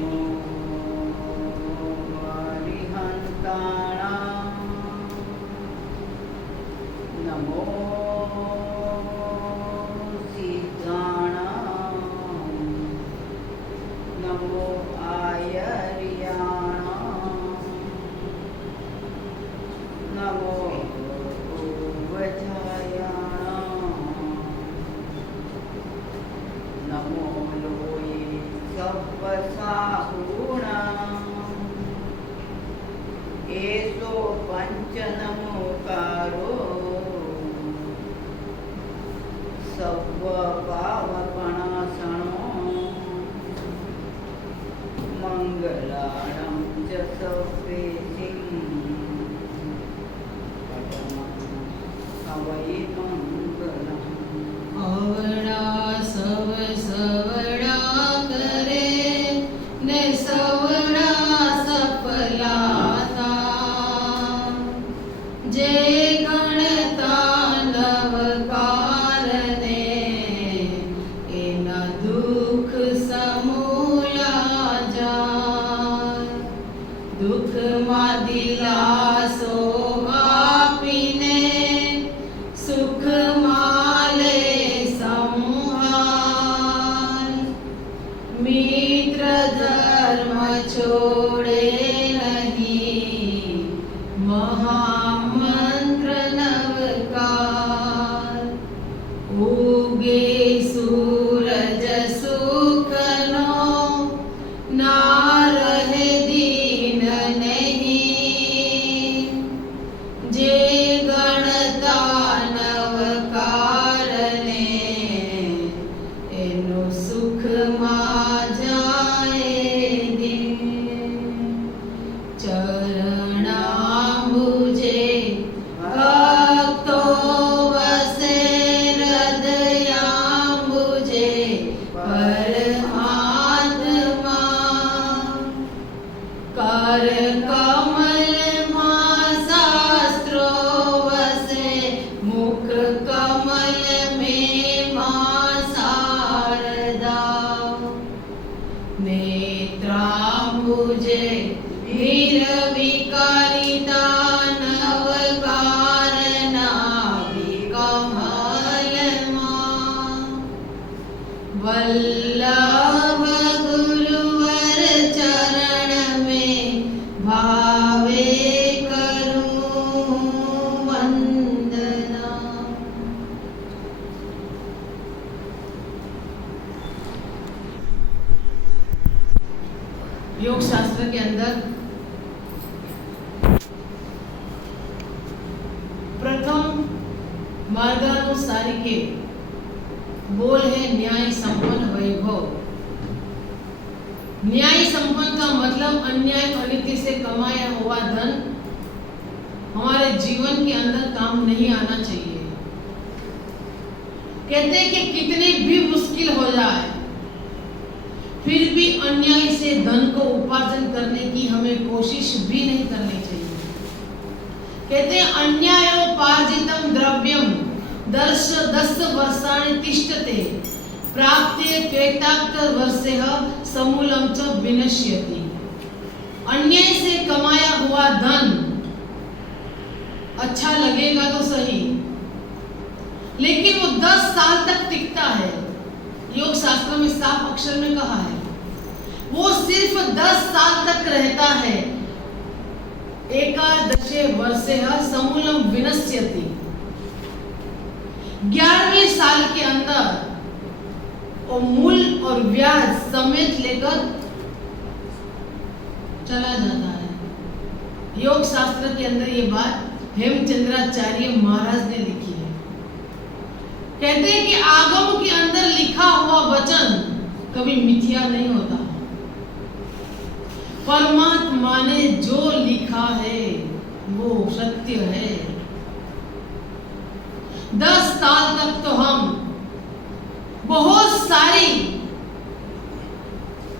नमो अरिहन्ताणां नमो सिद्धाणां नमो आयर्याणां नमो पूर्वजायाणां नमो लोये सप्तसाहूणां एषो पञ्चनमोकारो सर्वपावपणासनो मङ्गलानं च सर्वेषिं हवै मङ्गलम् अवड़ा सव सवड़ा करे ने सवड़ा सफलाता जे गणता नवकारने एना दुख समूला जाय दुख मा दिलासो आपीने सुख माले संहार मित्र धर्म छोड़े नहीं महामंत्र नवकार उगे सूरज सुखनो ना रहे दीन नहीं जे गणता नवकारने एनो सुख मा जाए दिन चरणाम्बुजे भक्तो वसे हृदयाम्बुजे परमात्मा कर कमल मा शास्त्रो वसे मुख कमल में मा शारदा नेत्राम्बुजे निर्विकारिता नवकारना विकमल मा वल्लभ गुरुवर चरण में भावे करूं वंदना। योग शास्त्र के अंदर प्रथम मार्गानुसारी के बोल है न्याय संपन्न वैभव। न्याय संपन्न का मतलब अन्याय अनिति से कमाया हुआ धन हमारे जीवन के अंदर काम नहीं आना चाहिए। कहते हैं कि कितनी भी मुश्किल हो जाए फिर भी अन्याय से धन को उपार्जन करने की हमें कोशिश भी नहीं करनी चाहिए। कहते हैं अन्यायोपार्जितम द्रव्यम दश वर्षाणि तिष्ठते प्राप्ते क्रेताक्त वर्षेह समूलम च विनश्यति। अन्याय से कमाया हुआ धन अच्छा लगेगा तो सही, लेकिन वो 10 साल तक टिकता है। योग शास्त्र में साफ अक्षर में कहा है वो सिर्फ 10 साल तक रहता है। एकादशे वर्षेह समूलम विनश्यति। 11वें साल के अंदर और मूल और ब्याज समेत लेकर चला जाता है। योग शास्त्र के अंदर ये बात हेमचंद्राचार्य महाराज ने लिखी है। कहते हैं कि आगम के अंदर लिखा हुआ वचन कभी मिथ्या नहीं होता। परमात्मा ने जो लिखा है वो सत्य है। 10 साल तक तो हम बहुत सारी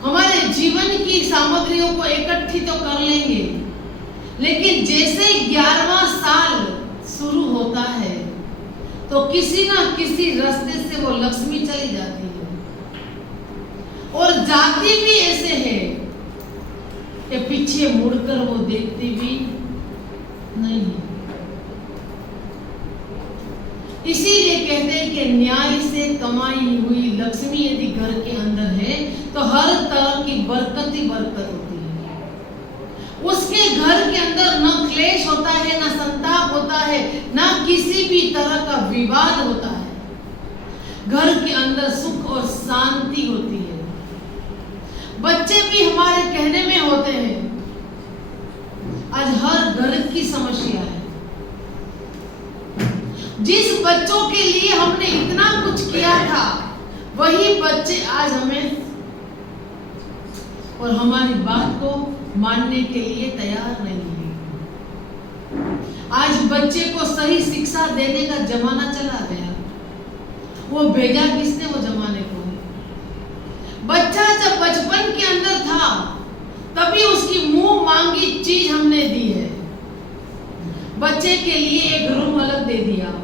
हमारे जीवन की सामग्रियों को इकट्ठी तो कर लेंगे, लेकिन जैसे 11वां साल शुरू होता है तो किसी ना किसी रास्ते से वो लक्ष्मी चली जाती है। और जाती भी ऐसे है कि पीछे मुड़कर वो देखती भी नहीं है। इसीलिए कहते हैं कि न्याय से कमाई हुई लक्ष्मी यदि घर के अंदर है तो हर तरह की बरकत ही बरकत होती है। उसके घर के अंदर न क्लेश होता है, न संताप होता है, न किसी भी तरह का विवाद होता है। घर के अंदर सुख और शांति होती है। बच्चे भी हमारे कहने में होते हैं। आज हर घर की समस्या है। जिस बच्चों के लिए हमने इतना कुछ किया था वही बच्चे आज हमें और हमारी बात को मानने के लिए तैयार नहीं है। आज बच्चे को सही शिक्षा देने का जमाना चला गया। वो भेजा किसने वो जमाने को? बच्चा जब बचपन के अंदर था तभी उसकी मुंह मांगी चीज हमने दी है। बच्चे के लिए एक रूम अलग दे दिया।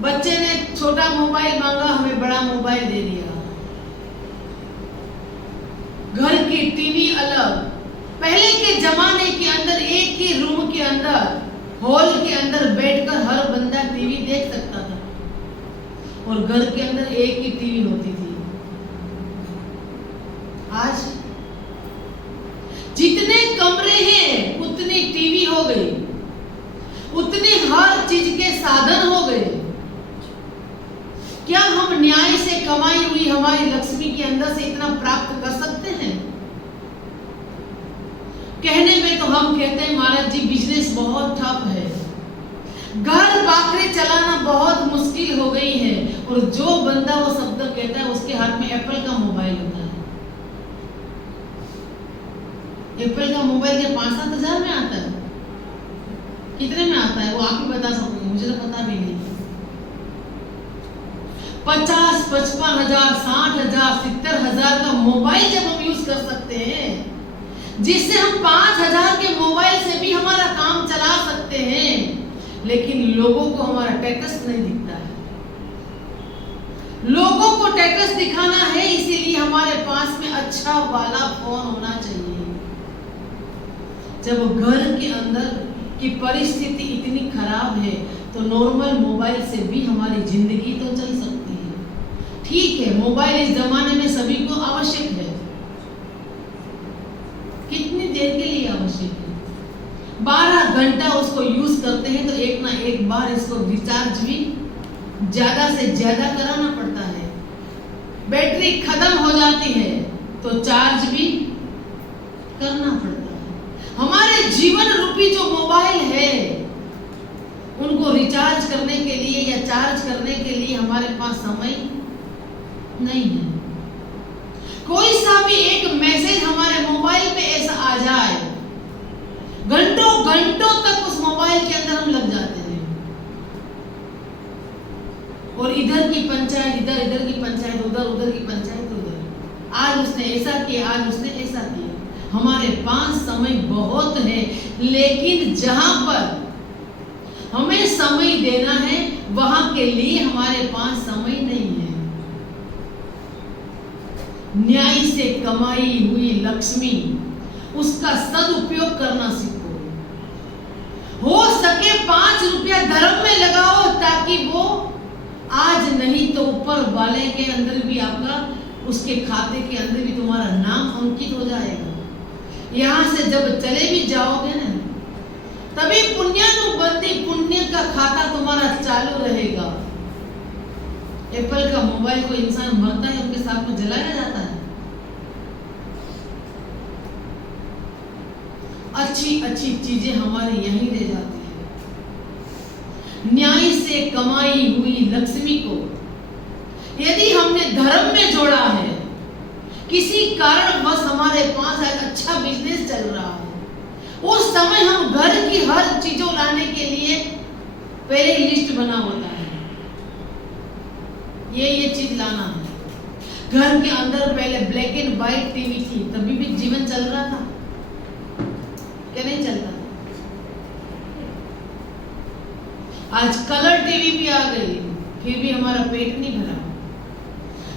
बच्चे ने छोटा मोबाइल मांगा, हमें बड़ा मोबाइल दे दिया। घर की टीवी अलग। पहले के जमाने के अंदर एक ही रूम के अंदर हॉल के अंदर बैठकर हर बंदा टीवी देख सकता था और घर के अंदर एक ही टीवी होती थी। आज जितने कमरे हैं उतनी टीवी हो गई, उतने हर चीज के साधन हो गए। क्या हम न्याय से कमाई हुई हमारी लक्ष्मी के अंदर से इतना प्राप्त कर सकते हैं? कहने में तो हम कहते हैं महाराज जी बिजनेस बहुत ठप है, घर बाकरे चलाना बहुत मुश्किल हो गई है। और जो बंदा वो शब्द कहता है उसके हाथ में एप्पल का मोबाइल होता है। एप्पल का मोबाइल के 5-7 हजार में आता है। कितने में आता है वो आप ही बता सकते, मुझे तो पता भी नहीं। 50-55 हजार, 60 हजार, 70 हजार का मोबाइल जब हम यूज कर सकते हैं, जिससे हम 5 हजार के मोबाइल से भी हमारा काम चला सकते हैं, लेकिन लोगों को हमारा स्टेटस नहीं दिखता है। लोगों को स्टेटस दिखाना है, इसीलिए हमारे पास में अच्छा वाला फोन होना चाहिए। जब घर के अंदर की परिस्थिति इतनी खराब है तो नॉर्मल मोबाइल से भी हमारी जिंदगी तो चल सकती है। ठीक है, मोबाइल इस जमाने में सभी को आवश्यक है। कितनी देर के लिए आवश्यक है? 12 घंटा उसको यूज करते हैं तो एक ना एक बार इसको रिचार्ज भी ज्यादा से ज्यादा कराना पड़ता है। बैटरी खत्म हो जाती है तो चार्ज भी करना पड़ता है। हमारे जीवन रूपी जो मोबाइल है उनको रिचार्ज करने के लिए या चार्ज करने के लिए हमारे पास समय नहीं है। कोई सा भी एक मैसेज हमारे मोबाइल पे ऐसा आ जाए, घंटों घंटों तक उस मोबाइल के अंदर हम लग जाते हैं और इधर की पंचायत इधर, इधर की पंचायत उधर, उधर की पंचायत उधर। आज उसने ऐसा किया, आज उसने ऐसा किया। हमारे पास समय बहुत है, लेकिन जहां पर हमें समय देना है वहां के लिए हमारे पास समय नहीं है। न्याय से कमाई हुई लक्ष्मी, उसका सदुपयोग करना सीखो। हो सके 5 रुपया धर्म में लगाओ ताकि वो आज नहीं तो ऊपर वाले के अंदर भी आपका, उसके खाते के अंदर भी तुम्हारा नाम अंकित हो जाएगा। यहाँ से जब चले भी जाओगे ना तभी पुण्यानुबंधी पुण्य का खाता तुम्हारा चालू रहेगा। एप्पल का मोबाइल को इंसान मरता है उनके साथ में जलाया जाता है। अच्छी अच्छी चीजें हमारी यहीं रह जाती है। न्याय से कमाई हुई लक्ष्मी को यदि हमने धर्म में जोड़ा है, किसी कारणवश हमारे पास एक अच्छा बिजनेस चल रहा है, उस समय हम घर की हर चीजों लाने के लिए पहले लिस्ट बना होता है, ये चीज लाना है। घर के अंदर पहले ब्लैक एंड व्हाइट टीवी थी, तभी भी जीवन चल रहा था क्या? नहीं चलता। आज कलर टीवी भी आ गई, फिर भी हमारा पेट नहीं भरा।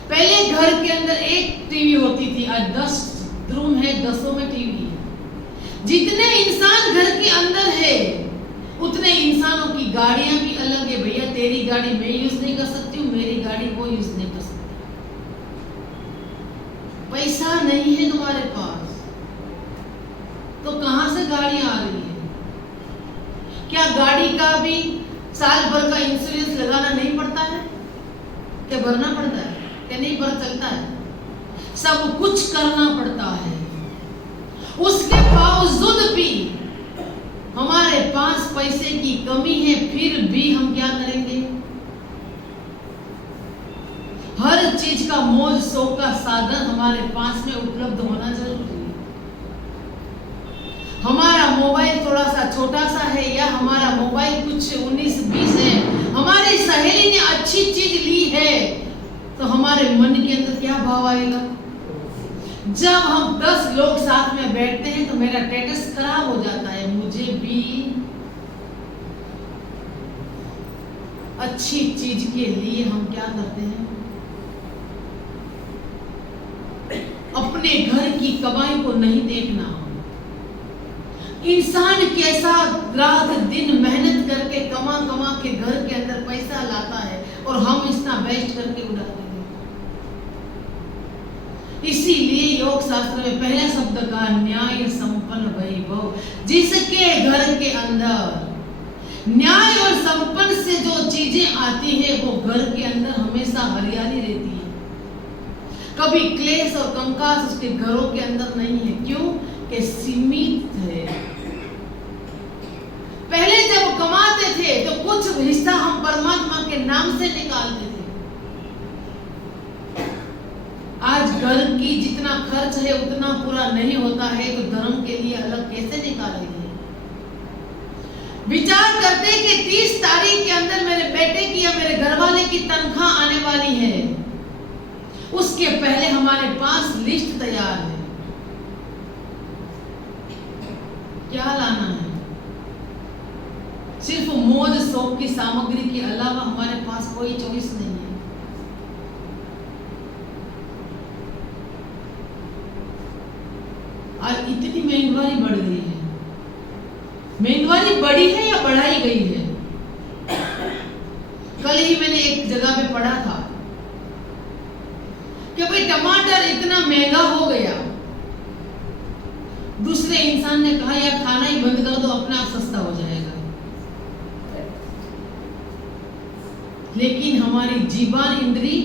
पहले घर के अंदर एक टीवी होती थी, आज 10 बाथरूम है, 10 में टीवी है। जितने इंसान घर के अंदर है उतने इंसानों की गाड़ियां भी अलग है। भैया तेरी गाड़ी मैं यूज नहीं कर सकती हूँ, मेरी गाड़ी वो यूज नहीं कर सकती। पैसा नहीं है तुम्हारे पास तो कहां से गाड़ी आ रही है? क्या गाड़ी का भी साल भर का इंश्योरेंस लगाना नहीं पड़ता है? क्या भरना पड़ता है? क्या नहीं भर चलता है? सब कुछ करना पड़ता है। उसके बावजूद भी हमारे पास पैसे की कमी है, फिर भी हम क्या करेंगे? हर चीज का मौज शौक का साधन हमारे पास में उपलब्ध होना जरूरी है। हमारा मोबाइल थोड़ा सा छोटा सा है या हमारा मोबाइल कुछ 19-20 है, हमारी सहेली ने अच्छी चीज ली है तो हमारे मन के अंदर क्या भाव आएगा? जब हम 10 लोग साथ में बैठते हैं तो मेरा स्टेटस खराब हो जाता है। मुझे भी अच्छी चीज के लिए हम क्या करते हैं? अपने घर की कमाई को नहीं देखना। इंसान कैसा रात दिन मेहनत करके कमा कमा के घर के अंदर पैसा लाता है और हम इतना वेस्ट करके उड़ाते हैं। इसीलिए योग शास्त्र में पहला शब्द का न्याय संपन्न वैभव, जिसके घर के अंदर न्याय और संपन्न से जो चीजें आती है वो घर के अंदर हमेशा हरियाली रहती है। कभी क्लेश और कंकास उसके घरों के अंदर नहीं है। क्यों? कि सीमित है। पहले जब कमाते थे तो कुछ हिस्सा हम परमात्मा के नाम से निकालते थे। आज घर की जितना खर्च है उतना पूरा नहीं होता है तो धर्म के लिए अलग कैसे निकालेंगे? विचार करते कि 30 तारीख के अंदर मेरे बेटे की या मेरे घर वाले की तनख्वाह आने वाली है, उसके पहले हमारे पास लिस्ट तैयार है। क्या लाना है? सिर्फ मौज शौक की सामग्री के अलावा हमारे पास कोई चॉइस नहीं है। आज इतनी महंगाई बढ़ गई है। महंगाई बढ़ी है या बढ़ाई गई है? कल ही मैंने एक जगह पे पढ़ा था कि भाई टमाटर इतना महंगा हो गया। दूसरे इंसान ने कहा यार खाना ही बंद कर दो, अपने आप सस्ता हो जाएगा। लेकिन हमारी जीवान इंद्री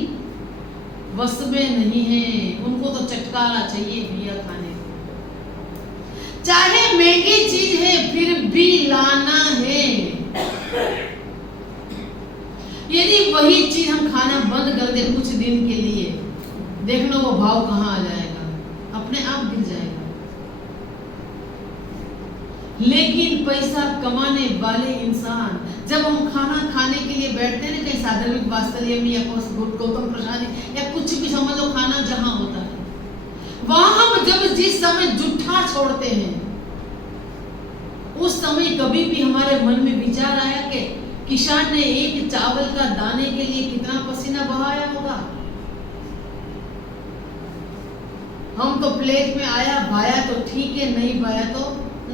वश में नहीं है। उनको तो चटकारा चाहिए भैया खाने को। चाहे महंगी चीज है फिर भी लाना है। यदि वही चीज हम खाना बंद कर दे कुछ दिन के लिए, देखना वो भाव कहां आ जाएगा, अपने आप गिर जाएगा। लेकिन पैसा कमाने वाले इंसान जब हम खाना खाने के लिए बैठते हैं ना, कहीं साधर्मिक वास्तल्य में या गौतम प्रसाद या कुछ भी समझ लो, खाना जहां होता है वहां हम जब जिस समय जुट्ठा छोड़ते हैं उस समय कभी भी हमारे मन में विचार आया कि किसान ने एक चावल का दाने के लिए कितना पसीना बहाया होगा? हम तो प्लेट में आया भाया तो ठीक है, नहीं भाया तो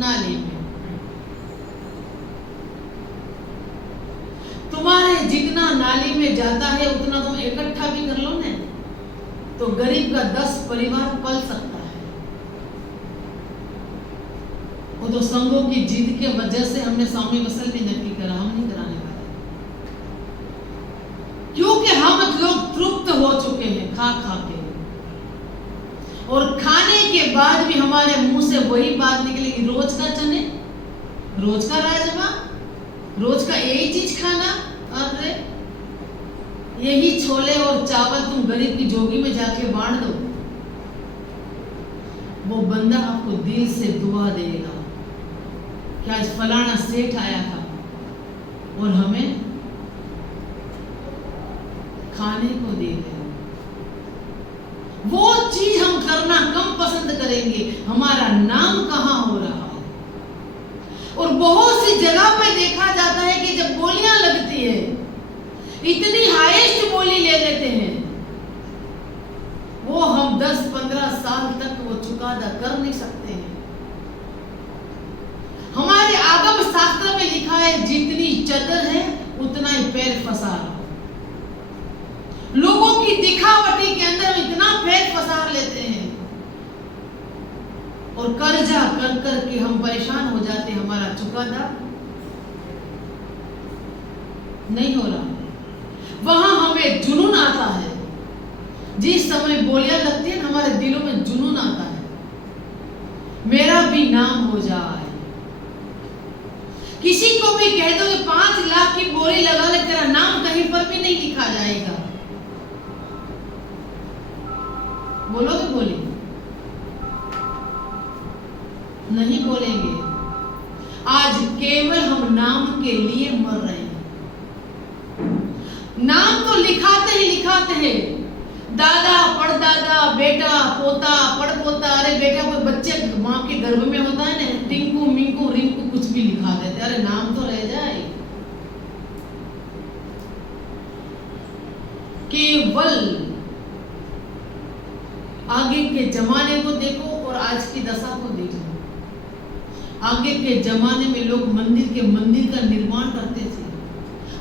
नाली में। तुम्हारे जितना नाली में जाता है उतना तुम इकट्ठा भी कर लो ना तो गरीब का 10 परिवार पल सकता है। वो तो संघों की जिद के वजह से हमने स्वामी वसल भी नक्की करा, हम नहीं कराने वाले, क्योंकि हम लोग तृप्त हो चुके हैं खा खा के। और खाने के बाद भी हमारे मुंह से वही बात निकलेगी, रोज का चने, रोज का राजमा, रोज का यही चीज खाना। अरे यही छोले और चावल तुम गरीब की जोगी में जाके बांट दो, वो बंदा आपको दिल से दुआ देगा कि आज फलाना सेठ आया था और हमें खाने को दे गया। वो चीज हम करना कम पसंद करेंगे, हमारा नाम कहां हो रहा है। और बहुत सी जगह पे देखा जाता है कि जब बोलियां लगती है इतनी हाईएस्ट बोली ले लेते हैं, वो हम 10-15 साल तक वो चुकादा कर नहीं सकते हैं। हमारे आगम शास्त्र में लिखा है जितनी चदर है उतना ही पैर फंसार। लोगों की दिखावटी के अंदर इतना पैर फंसार लेते हैं और कर्जा कर कर के हम परेशान हो जाते हैं, हमारा चुकादा नहीं हो रहा। वहां हमें जुनून आता है, जिस समय बोलियां लगती है हमारे दिलों में जुनून आता है, मेरा भी नाम हो जाए। किसी को भी कह दो कि 5 लाख की बोली लगा ले, तेरा नाम कहीं पर भी नहीं लिखा जाएगा। बोलोगे? बोली नहीं बोलेंगे। आज केवल हम नाम के लिए मर रहे हैं। नाम तो लिखाते ही लिखाते हैं, दादा पड़दादा बेटा पोता पड़पोता। अरे बेटा कोई बच्चे माँ के गर्भ में होता है ना, टिंकू मिंकू रिंकू कुछ भी लिखा देते, अरे नाम तो रह जाए। केवल आगे के जमाने को देखो और आज की दशा को देखो। आगे के जमाने में लोग मंदिर का निर्माण करते थे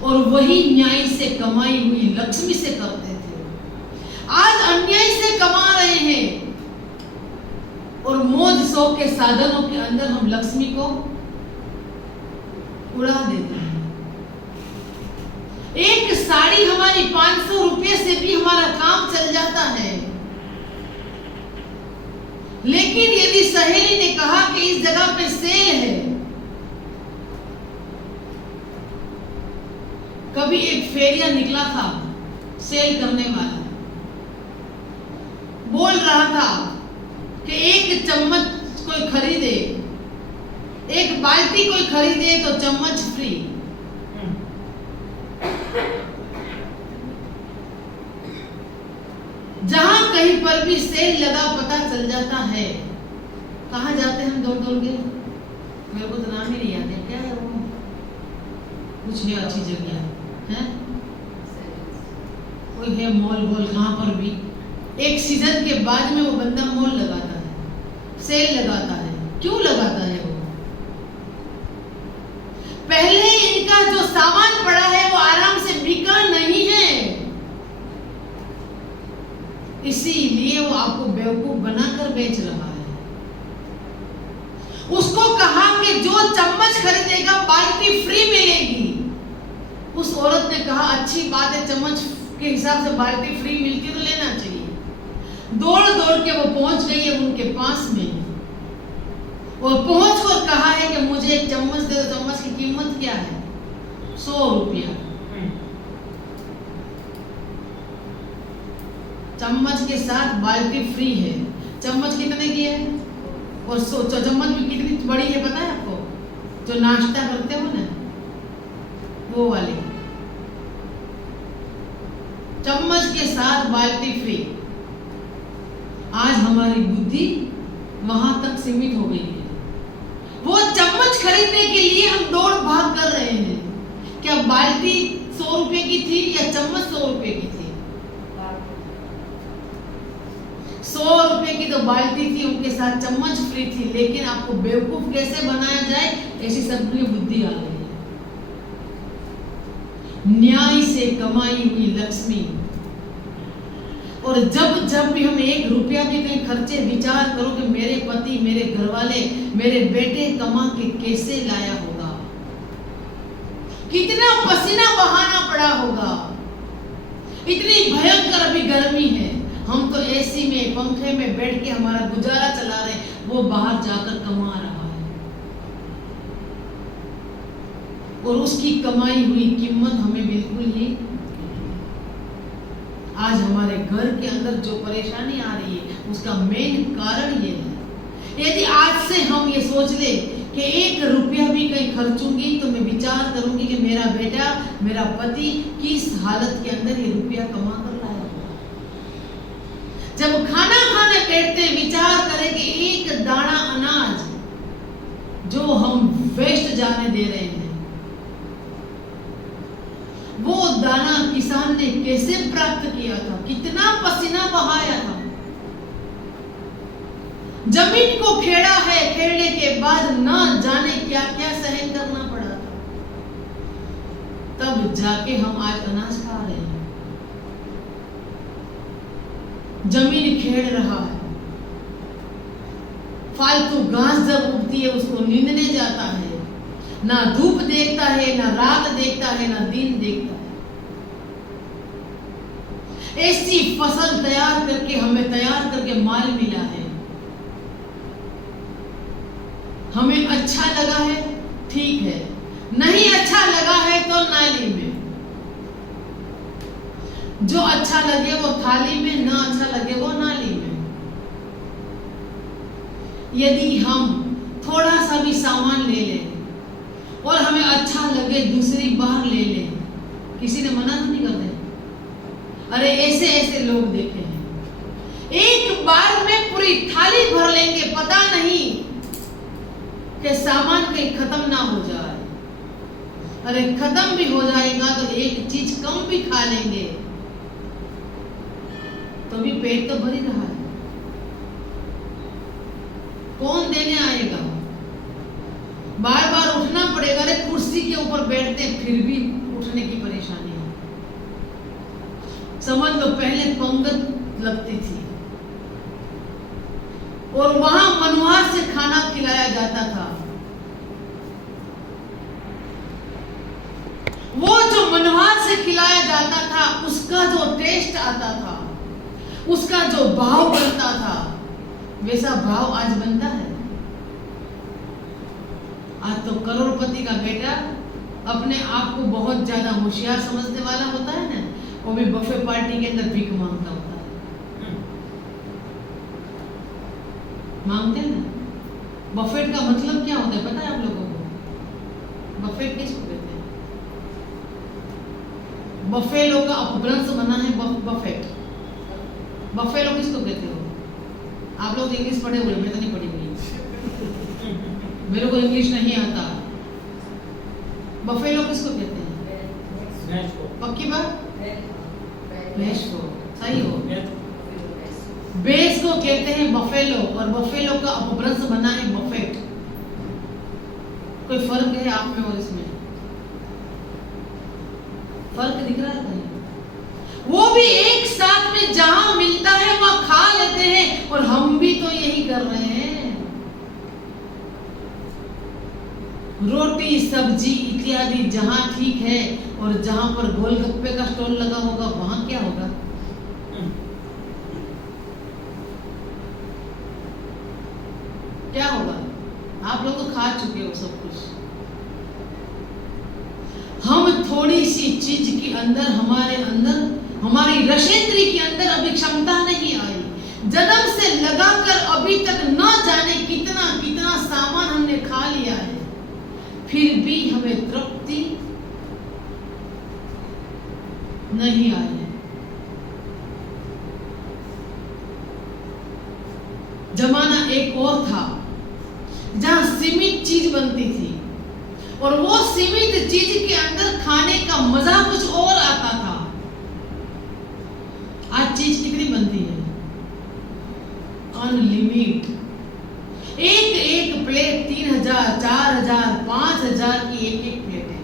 और वही न्याय से कमाई हुई लक्ष्मी से करते थे। आज अन्याय से कमा रहे हैं और मौज शौक के साधनों के अंदर हम लक्ष्मी को उड़ा देते हैं। एक साड़ी हमारी 500 रुपए से भी हमारा काम चल जाता है, लेकिन यदि सहेली ने कहा कि इस जगह पे सेल है, कभी एक फेरिया निकला था सेल करने वाला, बोल रहा था कि एक चम्मच कोई खरीदे, एक बाल्टी कोई खरीदे तो चम्मच फ्री। जहां कहीं पर भी सेल लगा पता चल जाता है, कहां जाते हैं हम दौड़ दौड़ के, मेरे को तो नाम ही नहीं याद है, क्या है वो, कुछ है अच्छी जगह है, कोई है मॉल वॉल, कहां पर भी एक सीजन के बाद में वो बंदा मॉल लगाता है, सेल लगाता है। क्यों लगाता है वो? पहले इनका जो सामान पड़ा है वो आराम से बिका नहीं है, इसीलिए वो आपको बेवकूफ बनाकर बेच रहा है। उसको कहा कि जो चम्मच खरीदेगा बाल्टी फ्री मिलेगी। उस औरत ने कहा अच्छी बात है, चम्मच के हिसाब से बाल्टी फ्री मिलती तो लेना चाहिए। दौड़ दौड़ के वो पहुंच गई है उनके पास में और पहुंच कर कहा है कि मुझे एक चम्मच दे दो। चम्मच की कीमत क्या है? 100 रुपया। चम्मच के साथ बाल्टी फ्री है। चम्मच कितने की है? और चम्मच भी कितनी बड़ी है पता है आपको? जो नाश्ता करते हो ना वो वाली चम्मच के साथ बाल्टी फ्री। आज हमारी बुद्धि वहां तक सीमित हो गई है। वो चम्मच खरीदने के लिए हम दौड़ भाग कर रहे हैं। क्या बाल्टी 100 रुपए की थी या चम्मच 100 रुपए की थी? 100 रुपए की तो बाल्टी थी, उनके साथ चम्मच फ्री थी। लेकिन आपको बेवकूफ कैसे बनाया जाए, ऐसी सबकी बुद्धि आ गई है। न्याय से कमाई हुई लक्ष्मी। और जब जब भी हम 1 रुपया भी कहीं खर्चे, विचार करो कि मेरे पति, मेरे घर वाले, मेरे बेटे कमा के कैसे लाया होगा, कितना पसीना बहाना पड़ा होगा। इतनी भयंकर अभी गर्मी है, हम तो एसी में पंखे में बैठ के हमारा गुजारा चला रहे, वो बाहर जाकर कमा रहा है और उसकी कमाई हुई कीमत हमें बिल्कुल ही। आज हमारे घर के अंदर जो परेशानी आ रही है उसका मेन कारण ये है। यदि आज से हम ये सोच ले कि 1 रुपया भी कहीं खर्चूंगी तो मैं विचार करूंगी कि मेरा बेटा, मेरा पति किस हालत के अंदर ये रुपया कमा कर लाया होगा। जब खाना खाने बैठते विचार करें कि 1 दाना अनाज जो हम वेस्ट जाने दे रहे हैं, वो दाना किसान ने कैसे प्राप्त किया था, कितना पसीना बहाया था। जमीन को खेड़ा है, खेड़ने के बाद न जाने क्या क्या सहन करना पड़ा था, तब जाके हम आज अनाज खा रहे हैं। जमीन खेड़ रहा है, फालतू घास जब उगती है उसको नींदने जाता है, ना धूप देखता है, ना रात देखता है, ना दिन देखता है। ऐसी फसल तैयार करके हमें तैयार करके माल मिला है। हमें अच्छा लगा है, ठीक है, नहीं अच्छा लगा है तो नाली में। जो अच्छा लगे वो थाली में, ना अच्छा लगे वो नाली में। यदि हम थोड़ा सा भी सामान ले लें और हमें अच्छा लगे दूसरी बार ले लें, किसी ने मना तो नहीं करते। अरे ऐसे ऐसे लोग देखे हैं, एक बार में पूरी थाली भर लेंगे, पता नहीं कि सामान कहीं खत्म ना हो जाए। अरे खत्म भी हो जाएगा तो एक चीज कम भी खा लेंगे तो भी पेट तो भर ही रहा है। कौन देने आएगा? बार बार उठना पड़ेगा। अरे कुर्सी के ऊपर बैठते फिर भी उठने की परेशानी है। समझ लो पहले पंगत लगती थी और वहां मनुहार से खाना खिलाया जाता था। वो जो मनुहार से खिलाया जाता था उसका जो टेस्ट आता था, उसका जो भाव बनता था, वैसा भाव आज बनता है। आज तो करोड़पति का बेटा अपने आप को बहुत ज्यादा होशियार समझने वाला होता है ना, वो भी बफे पार्टी के अंदर भीख मांगता होता है। मांगते हैं ना। बफेट का मतलब क्या होता है पता है आप लोगों को? बफेट किसको कहते हैं? बफेलो का अपभ्रंश बना है बफेट। बफेलो किसको कहते हो? आप लोग इंग्लिश पढ़े हुए, मैं तो नहीं पढ़ी हुई, मेरे को इंग्लिश नहीं आता। बफेलो किसको कहते हैं? पक्की बात? भैंस को। सही हो। भैंस को कहते हैं बफेलो, और बफेलो का अपभ्रंश बना है बफेट। कोई फर्क है आप में और इसमें? फर्क दिख रहा है कहीं? वो भी एक साथ में जहां मिलता है वहां खा लेते हैं, और हम भी तो यही कर रहे हैं। रोटी सब्जी इत्यादि जहां ठीक है, और जहां पर गोलगप्पे का स्टॉल लगा होगा वहां क्या होगा? क्या होगा? आप लोग तो खा चुके हो सब कुछ। हम थोड़ी सी चीज के अंदर, हमारे अंदर, हमारी रसेंद्री के अंदर अभी क्षमता नहीं आई। जन्म से लगाकर अभी तक न जाने कितना कितना सामान हमने खा लिया है, फिर भी हमें तृप्ति नहीं आई है। जमाना एक और था जहां सीमित चीज बनती थी, और वो सीमित चीज के अंदर खाने का मजा कुछ और आता था। आज चीज कितनी बनती है? अनलिमिट। एक एक प्लेट 3000, 4000, 5000 की एक एक प्लेट है।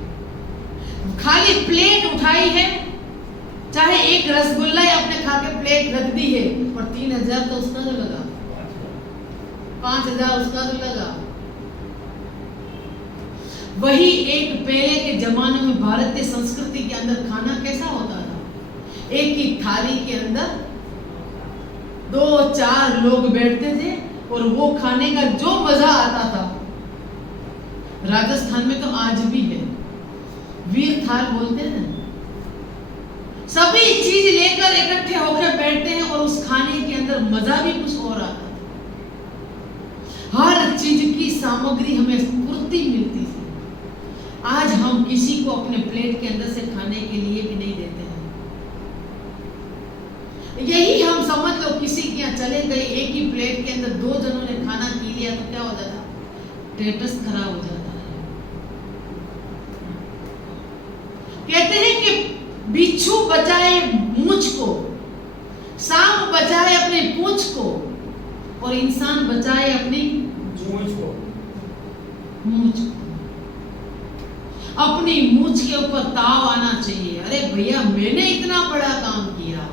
खाली प्लेट उठाई है, चाहे एक रसगुल्ला आपने खा के प्लेट रख दी है, और 3000 तो उसका तो लगा, 5000 उसका तो लगा। वही एक पहले के जमाने में भारतीय संस्कृति के अंदर खाना कैसा होता था? एक ही थाली के अंदर 2-4 लोग बैठते थे, और वो खाने का जो मजा आता था, राजस्थान में तो आज भी है, वीर थाल बोलते हैं। सभी चीज लेकर इकट्ठे होकर बैठते हैं, और उस खाने के अंदर मजा भी कुछ और आता था। हर चीज की सामग्री हमें स्फूर्ति मिलती थी। आज हम किसी को अपने प्लेट के अंदर से खाने के लिए भी नहीं देते हैं। यही हम समझ लो किसी के यहाँ चले गए, एक ही प्लेट के अंदर 2 जनों ने खाना पी लिया तो क्या हो जाता? स्टेटस खराब हो जाता है। कहते हैं कि बिच्छू बचाए मूंछ को, सांप बचाए अपने पूंछ को, और इंसान बचाए अपनी मूंछ को। मूंछ को। अपनी मूंछ के ऊपर ताव आना चाहिए। अरे भैया मैंने इतना बड़ा काम किया,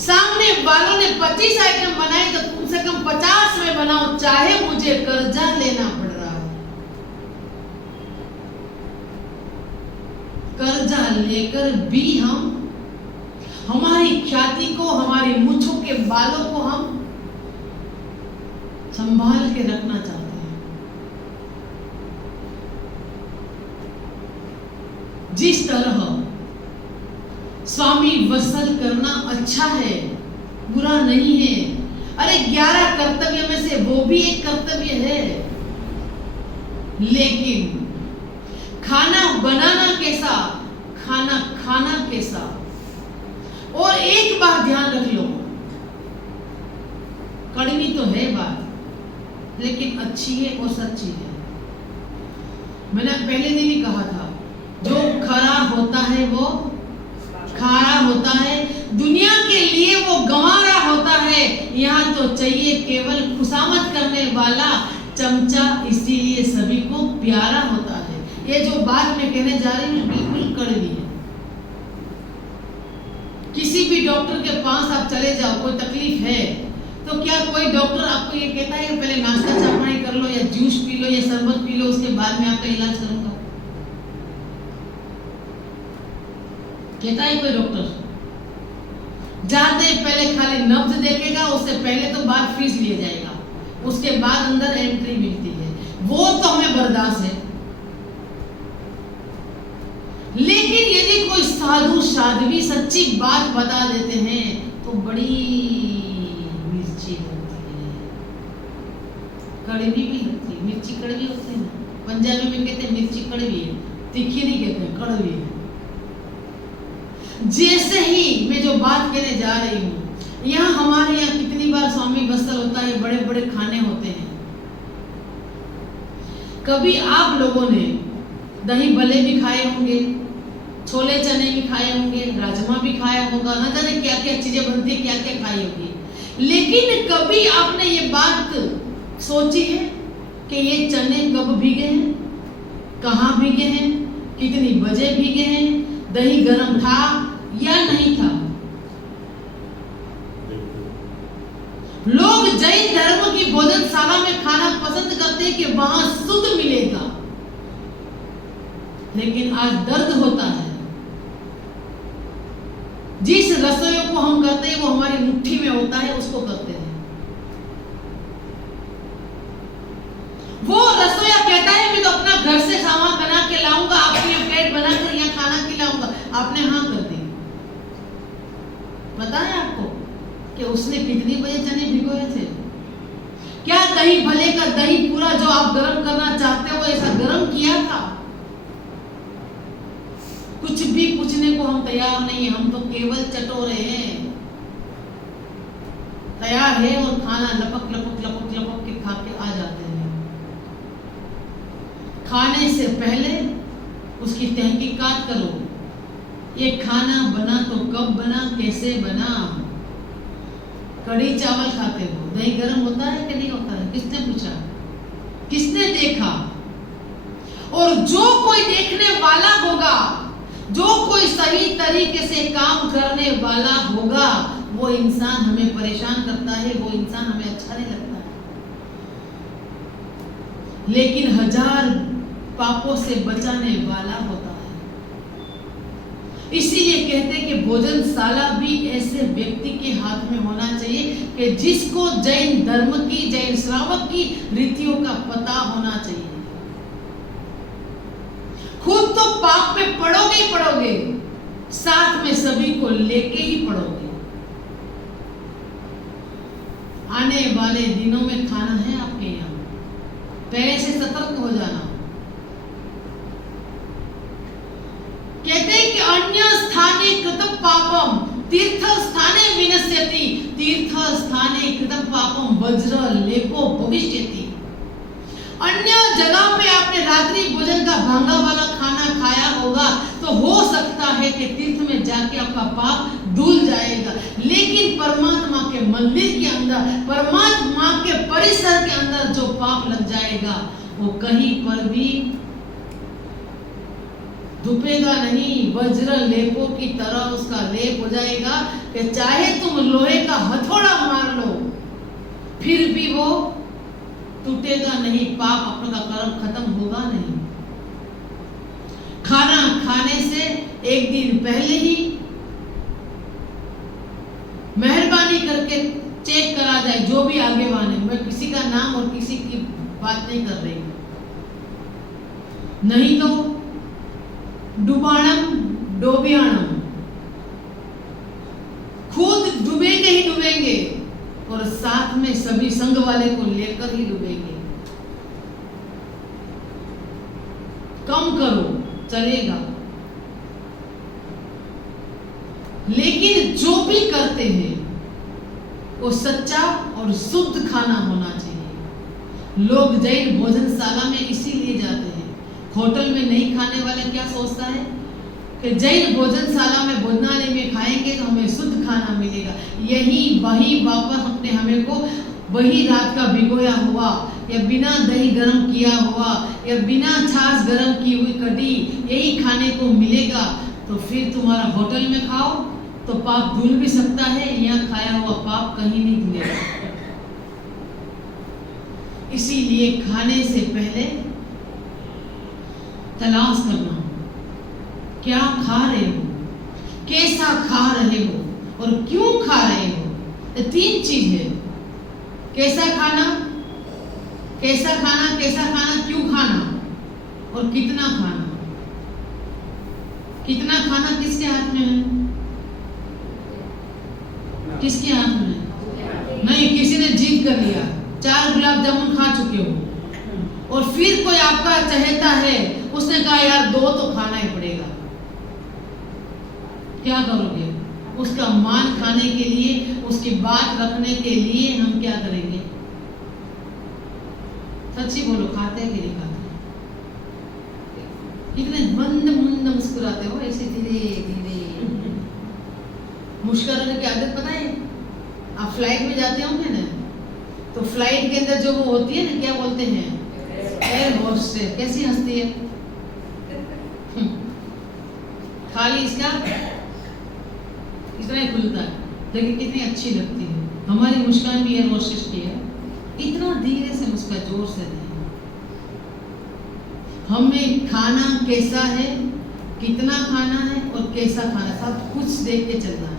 सामने वालों ने 25 आइटम बनाए तो कम से कम 50 में बनाओ, चाहे मुझे कर्जा लेना पड़ रहा है। कर्जा लेकर भी हम हमारी ख्याति को, हमारी मूंछों के बालों को हम संभाल के रखना चाहते हैं। जिस तरह स्वामी वत्सल करना अच्छा है, बुरा नहीं है। अरे 11 कर्तव्य में से वो भी एक कर्तव्य है, लेकिन खाना बनाना कैसा, खाना खाना कैसा। और एक बात ध्यान रख लो, कड़वी तो है बात, लेकिन अच्छी है और सच्ची है। मैंने पहले दिन ही कहा था, जो खरा होता है वो खारा होता है, दुनिया के लिए वो गंवारा होता है। यहाँ तो चाहिए केवल खुशामद करने वाला चमचा, इसीलिए सभी को प्यारा होता है। ये जो बात मैं कहने जा रही हूँ बिल्कुल कड़वी है। किसी भी डॉक्टर के पास आप चले जाओ, कोई तकलीफ है तो क्या कोई डॉक्टर आपको ये कहता है कि पहले नाश्ता चाय पानी कर लो, या जूस पी लो, या शरबत पी लो, उसके बाद में आपका इलाज करूंगा? कहता है कोई डॉक्टर? जाते ही पहले खाली नब्ज देखेगा, उससे पहले तो बात फीस लिया जाएगा, उसके बाद अंदर एंट्री मिलती है। वो तो हमें बर्दाश्त है, लेकिन यदि कोई साधु साध्वी सच्ची बात बता देते हैं तो बड़ी मिर्ची लगती है, कड़वी भी लगती है। मिर्ची कड़वी होती है ना, पंजाबी में कहते हैं मिर्ची कड़वी है, तीखी नहीं कहते हैं, कड़वी है। जैसे ही मैं जो बात कहने जा रही हूँ, यहाँ हमारे यहाँ कितनी बार स्वामी वत्सल होता है, बड़े बड़े खाने होते हैं। कभी आप लोगों ने दही भल्ले भी खाए होंगे, छोले चने भी खाए होंगे, राजमा भी खाया होगा, ना जाने क्या क्या चीजें बनती है, क्या क्या खाई होगी। लेकिन कभी आपने ये बात सोची है कि ये चने कब भीगे हैं, कहाँ भीगे हैं, कितनी बजे भीगे हैं, दही गर्म था या नहीं था? लोग जैन धर्म की भोजनशाला में खाना पसंद करते हैं कि वहां शुद्ध मिलेगा, लेकिन आज दर्द होता है। जिस रसोई को हम करते हैं वो हमारी मुट्ठी में होता है, उसको करते हैं। वो रसोईया कहता है मैं तो अपना घर से सामान बना के लाऊंगा, आपके लिए प्लेट बनाकर यहाँ खाना खिलाऊंगा, आपने हाँ कर दी। पता है आपको कि उसने कितनी बजे चने भिगोए थे? क्या दही भले का दही पूरा जो आप गर्म करना चाहते हो ऐसा गर्म किया था? कुछ भी पूछने को हम तैयार नहीं है, हम तो केवल चटोरे हैं। तैयार है और खाना लपक लपक लपक लपक के खा के आ जाते हैं। खाने से पहले उसकी तहकीकात करो, ये खाना बना तो कब बना, कैसे बना। कड़ी चावल खाते हो, दही गर्म होता है कि नहीं होता है? किसने पूछा, किसने देखा? और जो कोई देखने वाला होगा, जो कोई सही तरीके से काम करने वाला होगा, वो इंसान हमें परेशान करता है, वो इंसान हमें अच्छा नहीं लगता है। लेकिन 1000 पापों से बचाने वाला होता है। इसीलिए कहते हैं कि भोजनशाला भी ऐसे व्यक्ति के हाथ में होना चाहिए कि जिसको जैन धर्म की, जैन श्रावक की रीतियों का पता होना चाहिए। खुद तो पाप में पड़ोगे ही पड़ोगे, साथ में सभी को लेके ही पड़ोगे। आने वाले दिनों में खाना है आपके यहाँ, पहले से सतर्क हो जाना। कहते हैं कि अन्य स्थाने कृतं पापम तीर्थ स्थाने विनश्यति, तीर्थ स्थाने कृतं पापम वज्र लेपो भविष्यति। अन्य जगह पे आपने रात्रि भोजन का भांगा वाला खाना खाया होगा तो हो सकता है कि तीर्थ में जाके आपका पाप धुल जाएगा, लेकिन परमात्मा के मंदिर के अंदर, परमात्मा जाएगा, वो कहीं पर भी डूबेगा नहीं, वज्र लेपों की तरह उसका लेप हो जाएगा कि चाहे तुम लोहे का हथौड़ा मार लो फिर भी वो टूटेगा नहीं, पाप अपना कर्म खत्म होगा नहीं। खाना खाने से एक दिन पहले ही मेहरबानी करके चेक करा जाए, जो भी आगे वाले, मैं किसी का नाम और किसी की बात नहीं कर रही, नहीं तो डुबाणम डोबियाणम, खुद डूबेंगे ही डूबेंगे और साथ में सभी संग वाले को लेकर ही डूबेंगे। कम करो चलेगा, लेकिन जो भी करते हैं वो सच्चा और शुद्ध खाना होना चाहिए। लोग जैन भोजनशाला में इसीलिए जाते हैं, होटल में नहीं खाने वाला क्या सोचता है कि जैन भोजनशाला में भोजनालय में खाएंगे तो हमें शुद्ध खाना मिलेगा, यही वही वापस अपने हमें को वही रात का भिगोया हुआ या बिना दही गरम किया हुआ या बिना छाछ गरम की हुई कढ़ी यही खाने को मिलेगा। तो फिर तुम्हारा होटल में खाओ तो पाप धुल भी सकता है, यहाँ खाया हुआ पाप कहीं नहीं धुलेगा। इसीलिए खाने से पहले तलाश करना, क्या खा रहे हो, कैसा खा रहे हो और क्यों खा रहे हो। ये तीन चीज है, कैसा खाना, कैसा खाना, कैसा खाना, क्यों खाना और कितना खाना। कितना खाना किसके हाथ में है, किसके हाथ में है? नहीं, किसी ने जीत कर लिया, 4 गुलाब जामुन खा चुके हो और फिर कोई आपका चहेता है, उसने कहा यार 2 तो खाना ही पड़ेगा, क्या करोगे? उसका मान खाने के लिए, उसकी बात रखने के लिए हम क्या करेंगे? सच्ची बोलो, खाते हैं कि नहीं खाते? कितने मंद मंद मुस्कुराते हो, ऐसे धीरे धीरे। मुस्कुराने की आदत पता है? आप फ्लाइट में जाते होंगे ना, तो फ्लाइट के अंदर जो वो होती है ना, क्या बोलते हैं, एयर होस्टेस, कैसी हंसती है, खाली इसका इतना ही खुलता है, लेकिन कितनी अच्छी लगती है। हमारी मुस्कान भी एयर होस्टेस की है, इतना धीरे से मुस्कान, जोर से नहीं। हमें खाना कैसा है, कितना खाना है और कैसा खाना, सब कुछ देख के चलना है।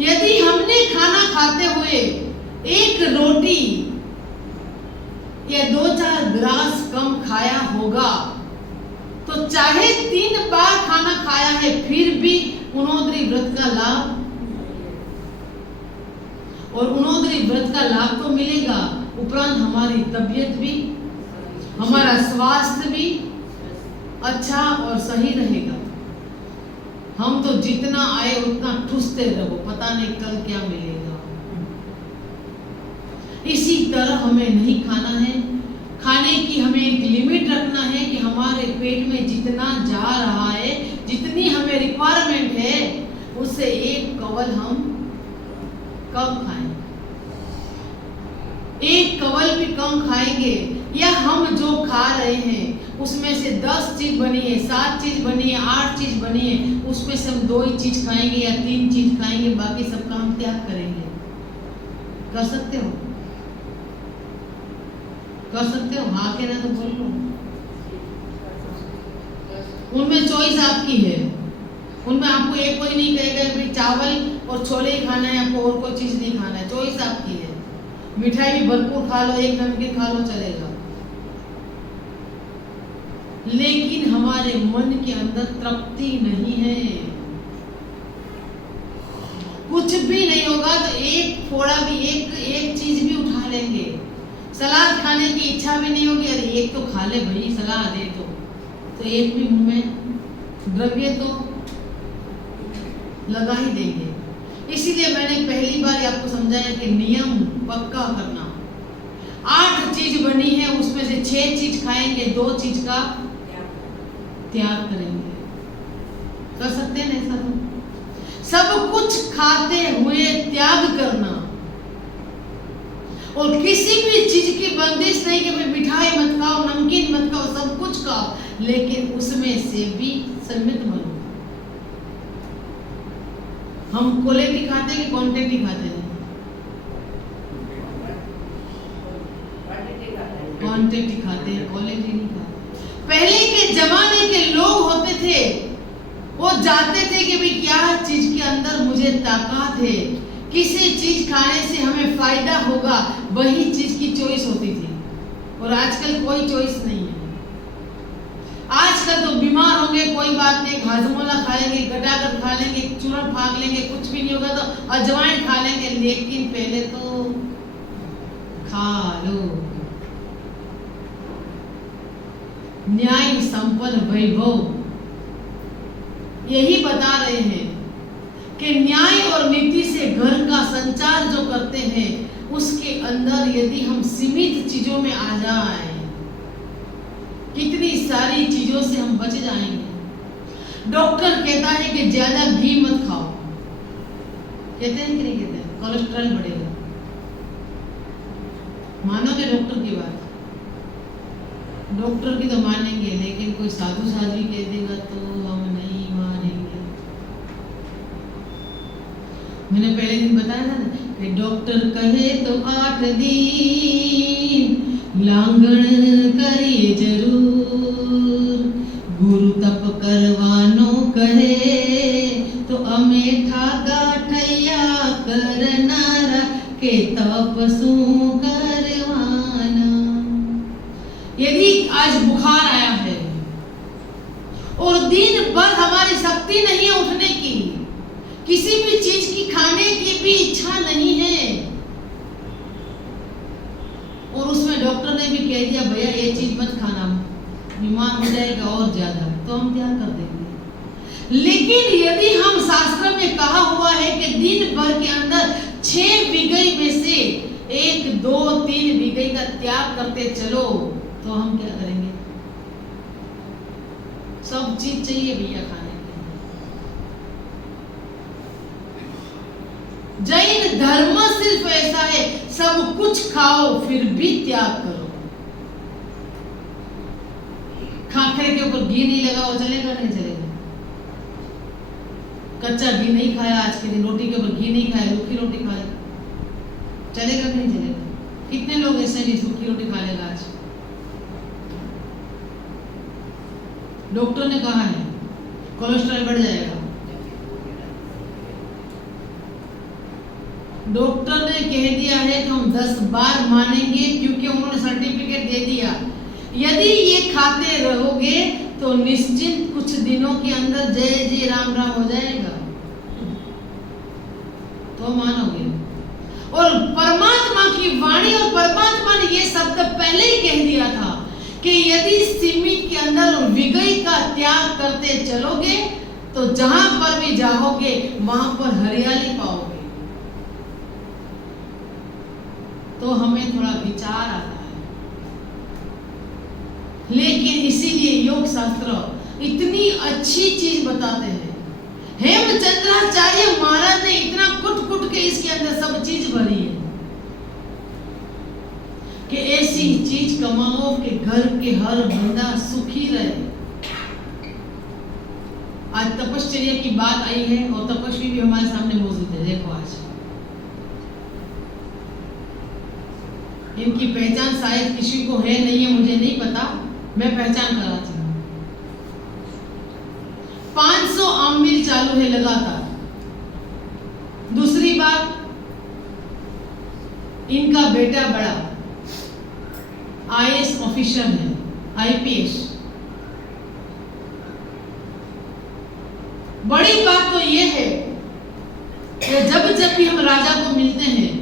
यदि हमने खाना खाते हुए एक रोटी या 2-4 ग्रास कम खाया होगा, तो चाहे 3 बार खाना खाया है फिर भी उनोदरी व्रत का लाभ, और उनोदरी व्रत का लाभ तो मिलेगा, उपरांत हमारी तबीयत भी, हमारा स्वास्थ्य भी अच्छा और सही रहेगा। हम तो जितना आए उतना ठूसते रहो, पता नहीं कल क्या मिलेगा। इसी तरह हमें नहीं खाना है, खाने की हमें एक लिमिट रखना है कि हमारे पेट में जितना जा रहा है, जितनी हमें रिक्वायरमेंट है, उससे 1 कवल हम कम खाएं। 1 कवल भी कम खाएंगे, या हम जो खा रहे हैं उसमें से 10 चीज बनी है, 7 चीज बनी है, 8 चीज बनी है, उसमें से हम 2 ही चीज खाएंगे या 3 चीज खाएंगे, बाकी सबका हम त्याग करेंगे। कर सकते हो? कर सकते हो? हाँ के ना तो बोलो। उनमें चॉइस आपकी है, उनमें आपको एक कोई नहीं कहेगा कि चावल और छोले ही खाना है, आपको और कोई चीज नहीं खाना है, चॉइस आपकी है। मिठाई भी भरपूर खा लो, एक नमकीन खा लो, चलेगा। लेकिन हमारे मन के अंदर तृप्ति नहीं है, कुछ भी नहीं होगा तो एक फोड़ा भी, एक चीज भी उठा लेंगे। सलाद खाने की इच्छा भी नहीं होगी, अरे एक तो खा ले भाई, सलाद है तो एक भी मुंह में द्रव्य तो लगा ही देंगे। इसीलिए मैंने पहली बार आपको समझाया कि नियम पक्का करना। 8 चीज बनी है, उसमें से 6 चीज खाएंगे, 2 चीज का त्याग करेंगे। कर सकते हैं ऐसा? तो सब कुछ खाते हुए त्याग करना, और किसी भी चीज की बंदिश नहीं कि भाई मिठाई मत खाओ, नमकीन मत खाओ, सब कुछ खाओ, लेकिन उसमें से भी संयमित बनो। हम क्वालिटी खाते हैं कि क्वांटिटी खाते हैं? क्वांटिटी खाते हैं, क्वालिटी नहीं खाते। पहले के जमाने के लोग होते थे, वो जानते थे कि भाई क्या चीज के अंदर मुझे ताकत है, किसी चीज खाने से हमें फायदा होगा, वही चीज की चॉइस होती थी। और आजकल कोई चॉइस नहीं है। आजकल तो बीमार होंगे कोई बात नहीं, हाजमोला खा लेंगे, गटागट खा लेंगे, चूरन फाक लेंगे, कुछ भी नहीं होगा तो अजवाइन खा लेंगे, लेकिन पहले तो खा लो। न्याय संपन्न वैभव यही बता रहे हैं कि न्याय और नीति से घर का संचार जो करते हैं, उसके अंदर यदि हम सीमित चीजों में आ जाएं, कितनी सारी चीजों से हम बच जाएंगे। डॉक्टर कहता है कि ज्यादा घी मत खाओ, कहते हैं कि नहीं कहते हैं? कोलेस्ट्रॉल बढ़ेगा। मानोगे डॉक्टर की बात? डॉक्टर की तो मानेंगे, लेकिन कोई साधु साध्वी कह देगा तो हम नहीं मानेंगे। मैंने पहले दिन बताया था ना कि डॉक्टर कहे तो 8 दिन लांगण करिए जरूर, गुरु तप करवानो कहे तो अमेठा गाठैया करनारा के तपसू करवाना। यदि आज बुखार आया है और दिन भर हमारी शक्ति नहीं है उठने की, किसी भी चीज की खाने की भी इच्छा नहीं है, और उसमें डॉक्टर ने भी कह दिया भैया ये चीज मत खाना, बीमार हो जाएगा और ज्यादा, तो हम क्या कर देंगे। लेकिन यदि हम शास्त्र में कहा हुआ है कि दिन भर के अंदर 6 विगई में से 1, 2, 3 विगई का त्याग करते चलो, तो हम क्या करेंगे? सब चीज चाहिए भैया खाने के लिए। जैन धर्म सिर्फ ऐसा है, सब कुछ खाओ फिर भी त्याग करो। खाखरे के ऊपर घी नहीं लगा, वो चलेगा नहीं चलेगा? कच्चा घी नहीं खाया आज के दिन, रोटी के ऊपर घी नहीं खाया, रूखी रोटी खाया, चलेगा कि नहीं चलेगा? कितने लोग ऐसे नहीं सूखी रोटी खा लेगा आज? डॉक्टर ने कहा है कोलेस्ट्रॉल बढ़ जाएगा। डॉक्टर ने कह दिया है कि हम 10 बार मानेंगे, क्योंकि उन्होंने सर्टिफिकेट दे दिया। यदि ये खाते रहोगे तो निश्चित कुछ दिनों के अंदर जय जय राम राम हो जाएगा, तो मानोगे। और परमात्मा की वाणी, और परमात्मा ने ये शब्द पहले ही कह दिया था कि यदि सीमित के अंदर विगई का त्याग करते चलोगे तो जहां पर भी जाओगे वहां पर हरियाली पाओगे। तो हमें थोड़ा विचार आता है, लेकिन इसीलिए योग शास्त्र इतनी अच्छी चीज बताते हैं। हेमचंद्राचार्य महाराज ने इतना कुट कुट के इसके अंदर सब चीज भरी है कि ऐसी चीज कमाओ कि घर के हर बंदा सुखी रहे। आज तपश्चर्या की बात आई है और तपस्वी भी हमारे सामने मौजूद है। देखो आज इनकी पहचान शायद किसी को है नहीं है, मुझे नहीं पता, मैं पहचान कराती हूँ। 500 आममिल चालू है लगातार। दूसरी बात, इनका बेटा बड़ा आईएएस ऑफिसर है, आईपीएस। बड़ी बात तो ये है कि जब भी हम राजा को मिलते हैं,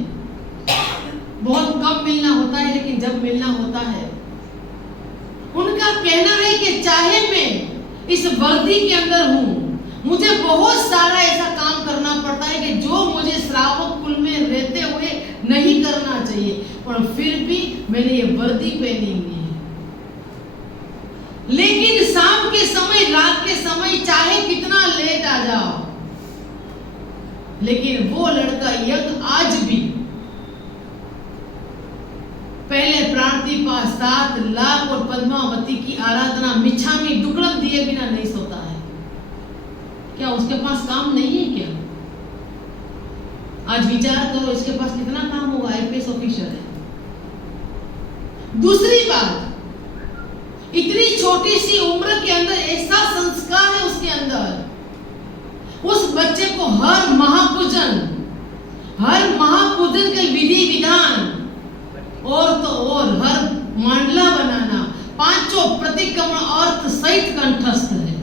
बहुत कम मिलना होता है, लेकिन जब मिलना होता है, उनका कहना है कि चाहे मैं इस वर्दी के अंदर हूं, मुझे बहुत सारा ऐसा काम करना पड़ता है कि जो मुझे श्रावक कुल में रहते हुए नहीं करना चाहिए, पर फिर भी मैंने ये वर्दी पहनी हुई है। लेकिन शाम के समय, रात के समय, चाहे कितना लेट आ जाओ, लेकिन वो लड़का यज्ञ आज भी आरती पास 7 लाख और पद्मावती की आराधना मिच्छामी दुक्कड़म दिए बिना नहीं सोता है। क्या उसके पास काम नहीं है क्या? आज विचार करो, इसके पास कितना काम होगा, आईपीएस ऑफिसर है। दूसरी बात, इतनी छोटी सी उम्र के अंदर ऐसा संस्कार है उसके अंदर, उस बच्चे को हर महापूजन के विधि विधान और तो और हर मांडला बनाना, 5 प्रतिक्रमण अर्थ सहित कंठस्थ है।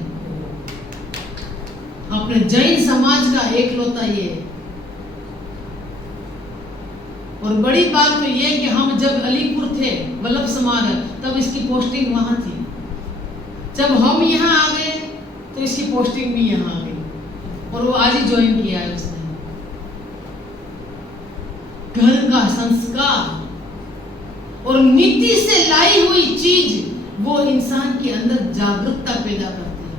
अपने जैन समाज का एकलौता ये। और बड़ी बात तो ये कि हम जब अलीपुर थे वल्लभ समाज, तब इसकी पोस्टिंग वहां थी। जब हम यहाँ आ गए तो इसकी पोस्टिंग भी यहाँ आ गई और वो आज ही ज्वाइन किया है उसने। घर का संस्कार और नीति से लाई हुई चीज वो इंसान के अंदर जागरूकता पैदा करती है।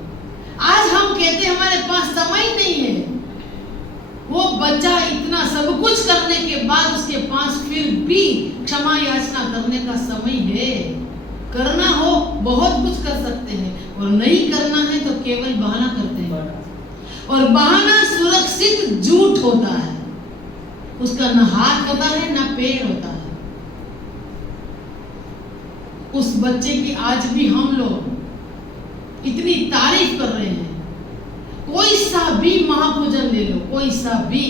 आज हम कहते हैं हमारे पास समय नहीं है, वो बच्चा इतना सब कुछ करने के बाद उसके पास फिर भी क्षमा याचना करने का समय है। करना हो बहुत कुछ कर सकते हैं और नहीं करना है तो केवल बहाना करते हैं। और बहाना सुरक्षित झूठ होता है, उसका न हाथ होता है न पैर होता है। उस बच्चे की आज भी हम लोग इतनी तारीफ कर रहे हैं। कोई सा भी महापूजन ले लो, कोई सा भी,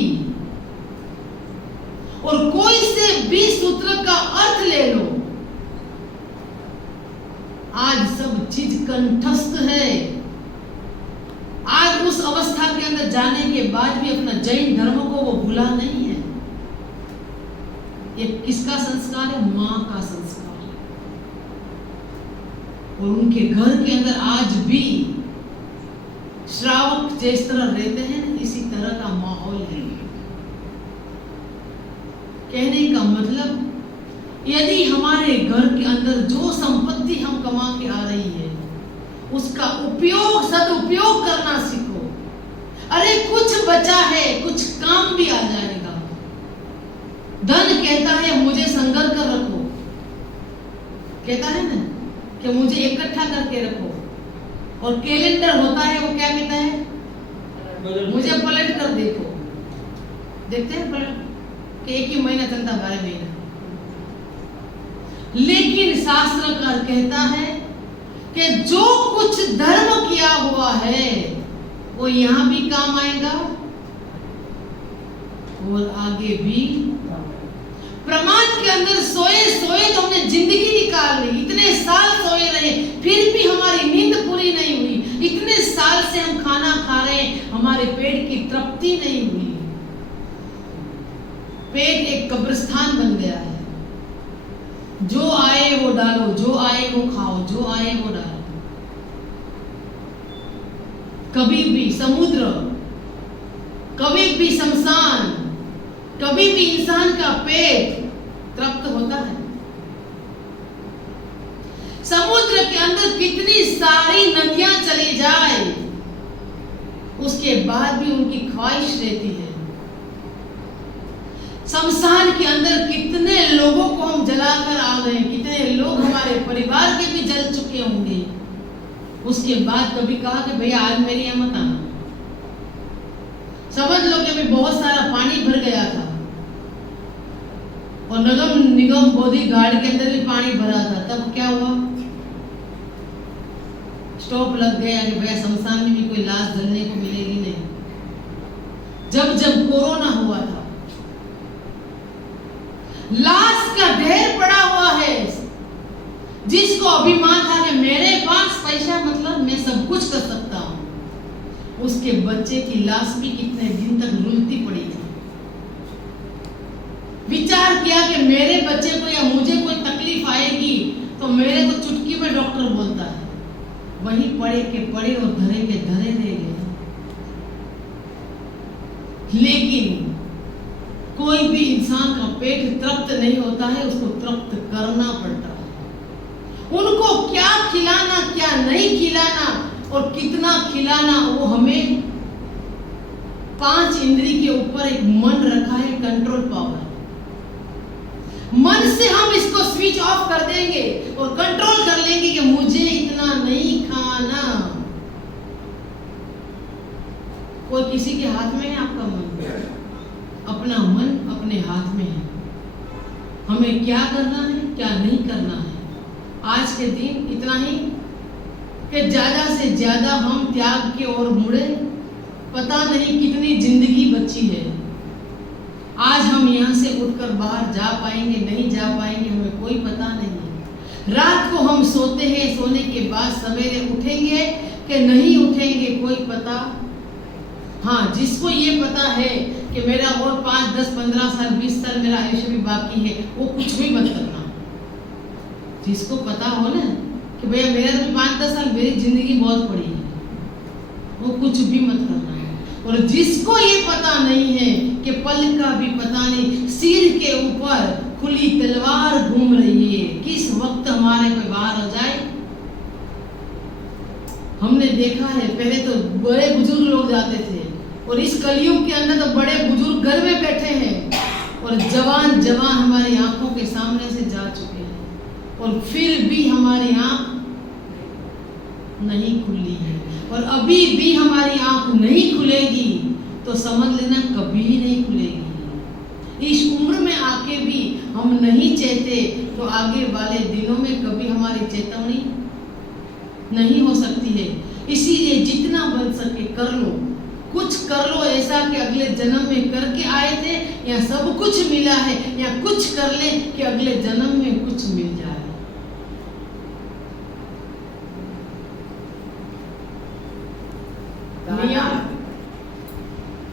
और कोई से भी सूत्र का अर्थ ले लो, आज सब चीज कंठस्थ है। आज उस अवस्था के अंदर जाने के बाद भी अपना जैन धर्म को वो भूला नहीं है। ये किसका संस्कार है? मां का संस्कार है। और उनके घर के अंदर आज भी श्रावक जिस तरह रहते हैं इसी तरह का माहौल है। कहने का मतलब, यदि हमारे घर के अंदर जो संपत्ति हम कमा के आ रही है उसका उपयोग, सदुपयोग करना सीखो। अरे कुछ बचा है, कुछ काम भी आ जाएगा। धन कहता है मुझे संग्रह कर रखो, कहता है ना कि मुझे इकट्ठा करके रखो। और कैलेंडर होता है, वो क्या कहता है? मुझे पलट कर देखो। देखते हैं पलट कि एक ही महीना चलता, 12 महीना। लेकिन शास्त्रकार कहता है कि जो कुछ धर्म किया हुआ है वो यहां भी काम आएगा और आगे भी। प्रमाद के अंदर सोए तो हमने जिंदगी निकाल ली, इतने साल सोए रहे फिर भी हमारी नींद पूरी नहीं हुई। इतने साल से हम खाना खा रहे हैं, हमारे पेट की तृप्ति नहीं हुई। पेट एक कब्रिस्तान बन गया है। जो आए वो डालो, जो आए वो खाओ, जो आए वो डालो। कभी भी समुद्र, कभी भी शमशान, कभी भी इंसान का पेट तृप्त होता है। समुद्र के अंदर कितनी सारी नदियां चली जाए उसके बाद भी उनकी ख्वाहिश रहती है। शमशान के अंदर कितने लोगों को हम जलाकर आ गए, कितने लोग हमारे परिवार के भी जल चुके होंगे। उसके बाद कभी कहा कि भैया आज मेरे यहाँ मत आना। समझ लो कि बहुत सारा पानी भर गया था और नगर निगम बोधी घाट के अंदर भी पानी भरा था। तब क्या हुआ? स्टॉप लग गया कि भैया शमशान में भी कोई लाश जलने को मिलेगी नहीं। जब कोरोना हुआ था, लाश का ढेर पड़ा हुआ है। जिसको अभिमान था कि मेरे पास पैसा मतलब मैं सब कुछ कर सकता हूं, उसके बच्चे की लाश भी कितने दिन तक रुलती पड़ी थी। विचार किया कि मेरे बच्चे को या मुझे कोई तकलीफ आएगी तो मेरे को चुटकी में डॉक्टर बोलता है। वहीं पड़े के पड़े और धरे के धरे रह गए। लेकिन कोई भी इंसान का पेट तृप्त नहीं होता है, उसको तृप्त करना पड़ता है। उनको क्या खिलाना, क्या नहीं खिलाना और कितना खिलाना, वो हमें 5 इंद्री के ऊपर एक मन रखा है, कंट्रोल पावर। मन से हम इसको स्विच ऑफ कर देंगे और कंट्रोल कर लेंगे कि मुझे इतना नहीं खाना। कोई किसी के हाथ में है आपका मन? अपना मन अपने हाथ में है। हमें क्या करना है, क्या नहीं करना है। आज के दिन इतना ही कि ज्यादा से ज्यादा हम त्याग की ओर मुड़े। पता नहीं कितनी जिंदगी बची है। आज हम यहाँ से उठकर बाहर जा पाएंगे, नहीं जा पाएंगे, हमें कोई पता नहीं। रात को हम सोते हैं, सोने के बाद सवेरे उठेंगे कि नहीं उठेंगे, कोई पता। हाँ, जिसको ये पता है कि मेरा और 5, 10, 15 साल, 20 साल मेरा आयुष्य भी बाकी है, वो कुछ भी मत करना। जिसको पता हो ना कि भैया मेरा तो 5-10 साल, मेरी जिंदगी बहुत पड़ी है, वो कुछ भी मत करना है। और जिसको ये पता नहीं है कि पल का भी पता नहीं, सिर के ऊपर खुली तलवार घूम रही है, किस वक्त हमारे पे बाहर हो जाए। हमने देखा है पहले तो बड़े बुजुर्ग लोग जाते थे, और इस कलयुग के अंदर तो बड़े बुजुर्ग घर में बैठे हैं और जवान जवान हमारी आंखों के सामने से जा चुके हैं, और फिर भी हमारी आंख नहीं खुली है। और अभी भी हमारी आंख नहीं खुलेगी तो समझ लेना कभी नहीं खुलेगी। इस उम्र में आके भी हम नहीं चेते तो आगे वाले दिनों में कभी हमारी चेतावनी नहीं हो सकती है। इसीलिए जितना बन सके कर लो, कुछ कर लो ऐसा कि अगले जन्म में करके आए थे या सब कुछ मिला है, या कुछ कर ले कि अगले जन्म में कुछ मिल जाए।